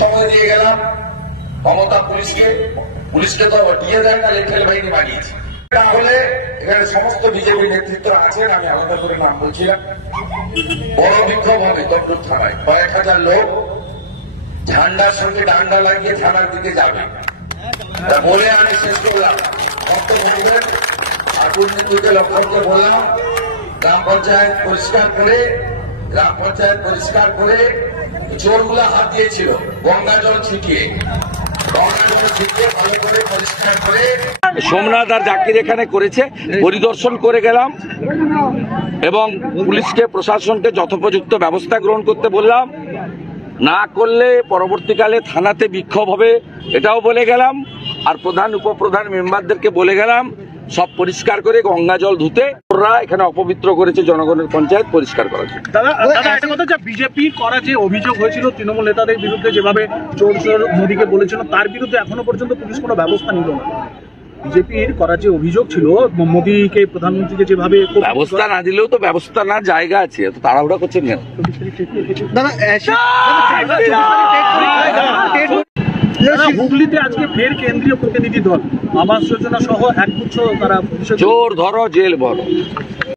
সময় দিয়ে গেলাম ক্ষমতা পুলিশকে তো দিয়ে দেয় না, লেটেল বাহিনী বানিয়েছে। তাহলে এখানে সমস্ত বিজেপি নেতৃত্ব আছেন, আমি আলাদা করে নাম বলছিলাম। বড় বিক্ষোভ হবে তমলুক থানায়, কয়েক হাজার লোক ঝান্ডার সঙ্গে ডান্ডা লাগিয়ে থানার দিকে যাবে বলে আমি শেষ করলাম। বক্তব্যের আর দুর্নীতিকে লক্ষ্য করে বললাম, গ্রাম পঞ্চায়েত পরিষ্কার করে চোরগুলা হাত দিয়েছিল গঙ্গা জল ছিটিয়ে ভালো করে পরিষ্কার করে। সোমনাথ আর জাকির এখানে করেছে, পরিদর্শন করে গেলাম এবং পুলিশকে প্রশাসনকে যথোপযুক্ত ব্যবস্থা গ্রহণ করতে বললাম। না করলে পরবর্তীকালে থানাতে বিক্ষোভ হবে এটাও বলে গেলাম। আর প্রধান উপপ্রধান মেম্বারদেরকে বলে গেলাম সব পরিষ্কার করে গঙ্গা জল ধুতে। ওরা এখানে অপবিত্র করেছে জনগণের পঞ্চায়েত পরিষ্কার করার জন্য। দাদা বিজেপির করা যে অভিযোগ হয়েছিল তৃণমূল নেতাদের বিরুদ্ধে, যেভাবে চোর মোদীকে বলেছিল, তার বিরুদ্ধে এখনো পর্যন্ত পুলিশ কোনো ব্যবস্থা নিল না। বিজেপির করা যে অভিযোগ ছিল মোদীকে, প্রধানমন্ত্রীকে যেভাবে ব্যবস্থা না দিলেও তো ব্যবস্থা না জায়গা আছে, এত তাড়াহুড়া করছেন কেন? হুগলিতে আজকে ফের কেন্দ্রীয় প্রতিনিধি দল আবাস যোজনা সহ একগুচ্ছ তারা চোর ধরো জেল ভরো।